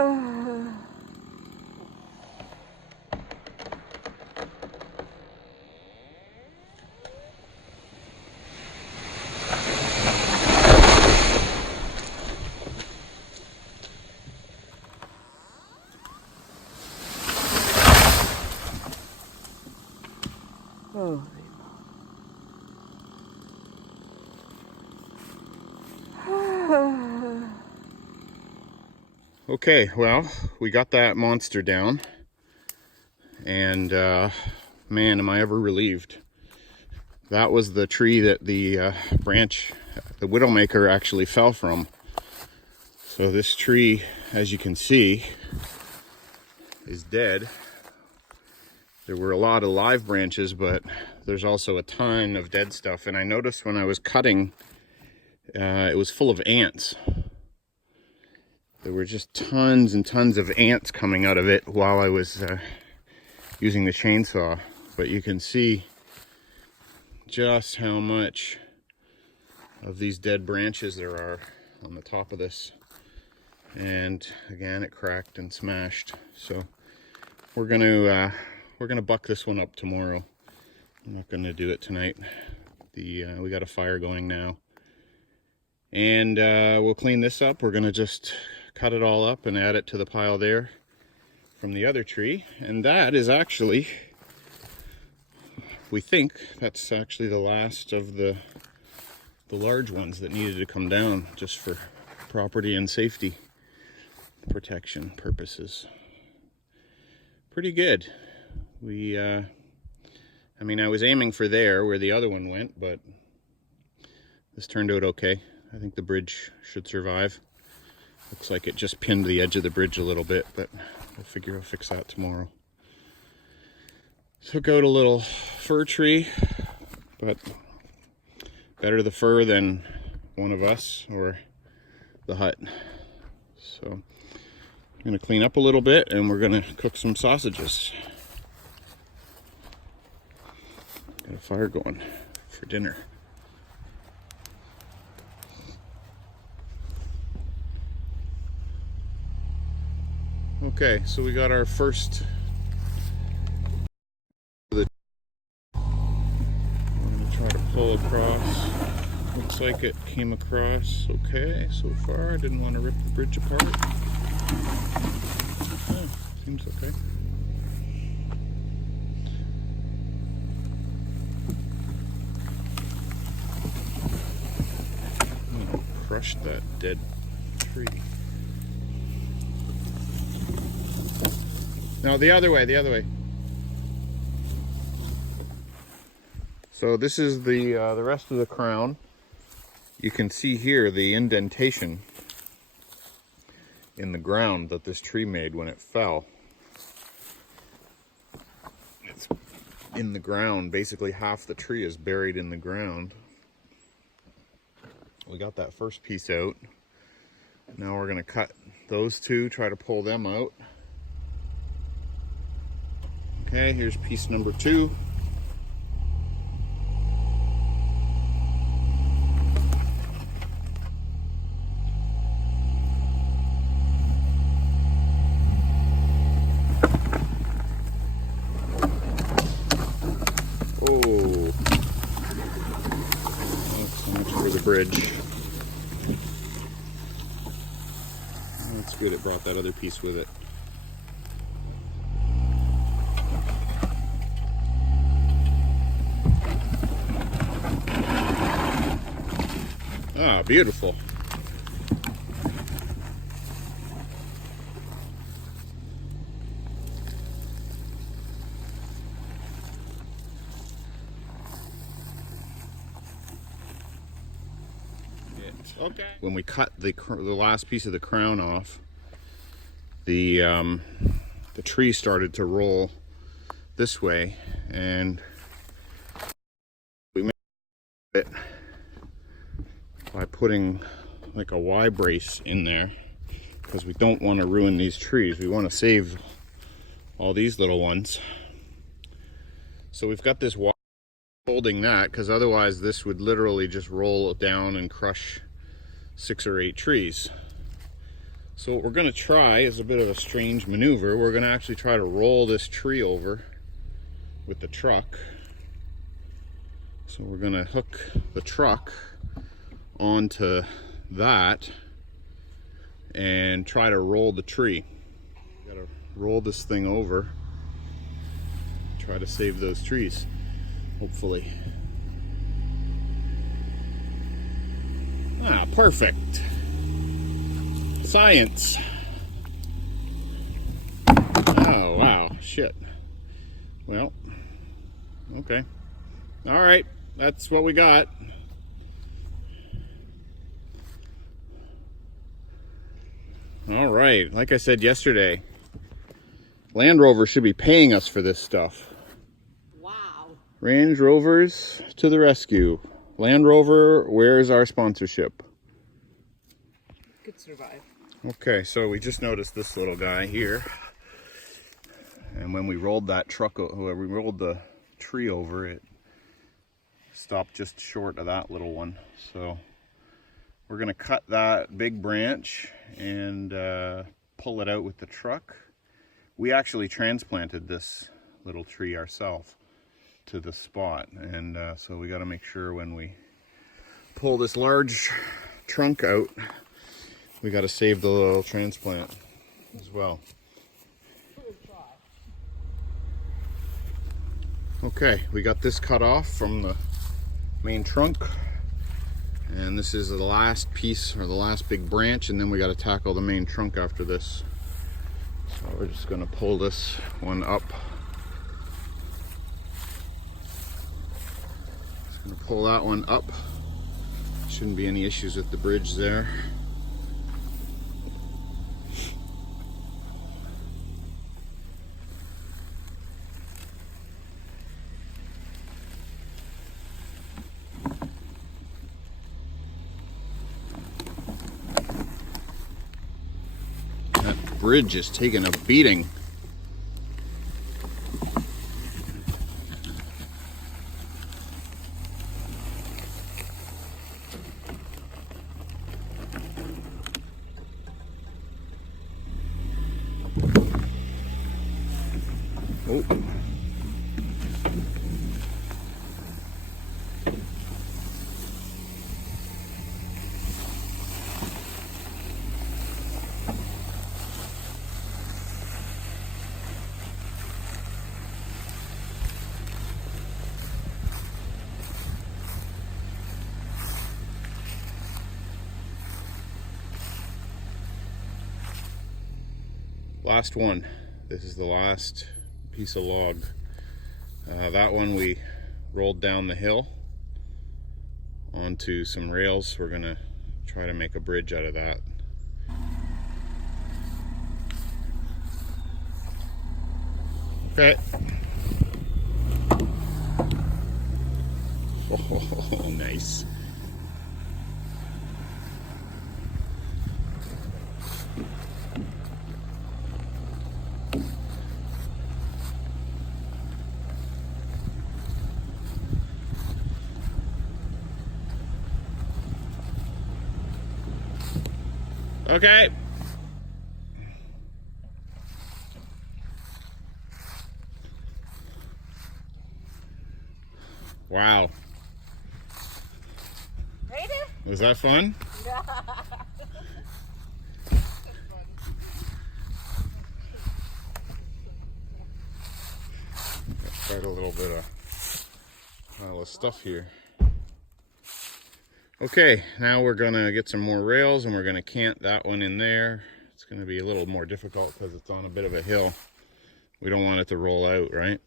Oh. Okay, well, we got that monster down, and man, am I ever relieved. That was the tree that the branch, the Widowmaker, actually fell from. So this tree, as you can see, is dead. There were a lot of live branches, but there's also a ton of dead stuff. And I noticed when I was cutting, it was full of ants. There were just tons and tons of ants coming out of it while I was using the chainsaw. But you can see just how much of these dead branches there are on the top of this. And again, it cracked and smashed. So we're gonna buck this one up tomorrow. I'm not gonna do it tonight. We got a fire going now, and we'll clean this up. We're gonna just cut it all up and add it to the pile there from the other tree. And that is actually, we think that's actually the last of the large ones that needed to come down, just for property and safety protection purposes. Pretty good. I mean, I was aiming for there where the other one went, but this turned out okay. I think the bridge should survive. Looks like it just pinned the edge of the bridge a little bit, but I figure I'll fix that tomorrow. Took out a little fir tree, but better the fir than one of us or the hut. So I'm gonna clean up a little bit and we're gonna cook some sausages. Got a fire going for dinner. Okay, so we got our first. I'm gonna try to pull across. Looks like it came across okay so far. I didn't want to rip the bridge apart. Yeah, seems okay. I'm gonna crush that dead tree. No, the other way, the other way. So this is the rest of the crown. You can see here the indentation in the ground that this tree made when it fell. It's in the ground. Basically half the tree is buried in the ground. We got that first piece out. Now we're gonna cut those two, try to pull them out. Okay, here's piece number 2. Oh, that's so much for the bridge. That's good, it brought that other piece with it. Ah, beautiful. Okay. When we cut the last piece of the crown off, the tree started to roll this way, and we made it by putting like a Y brace in there, because we don't want to ruin these trees. We want to save all these little ones. So we've got this Y holding that, because otherwise this would literally just roll down and crush 6 or 8 trees. So what we're going to try is a bit of a strange maneuver. We're going to actually try to roll this tree over with the truck. So we're going to hook the truck onto that and try to roll the tree. Got to roll this thing over, try to save those trees, hopefully. Ah, perfect. Science. Oh, wow. Shit. Well, okay. All right. That's what we got. All right. Like I said yesterday, Land Rover should be paying us for this stuff. Wow. Range Rovers to the rescue. Land Rover, where's our sponsorship? Could survive. Okay, so we just noticed this little guy here. And when we rolled that truck, we rolled the tree over, it stopped just short of that little one. So we're gonna cut that big branch and pull it out with the truck. We actually transplanted this little tree ourselves to the spot. And so we gotta make sure when we pull this large trunk out, we got to save the little transplant as well. Okay, we got this cut off from the main trunk. And this is the last piece, or the last big branch, and then we got to tackle the main trunk after this. So we're just going to pull this one up. Just going to pull that one up. Shouldn't be any issues with the bridge there. Bridge is taking a beating. Oh. Last one. This is the last piece of log. That one we rolled down the hill onto some rails. We're gonna try to make a bridge out of that. Okay. Oh, nice. Okay. Wow. Ready? Was that fun? Yeah. Quite a little bit of pile of stuff here. Okay, now we're gonna get some more rails and we're gonna cant that one in there. It's gonna be a little more difficult because it's on a bit of a hill. We don't want it to roll out, right?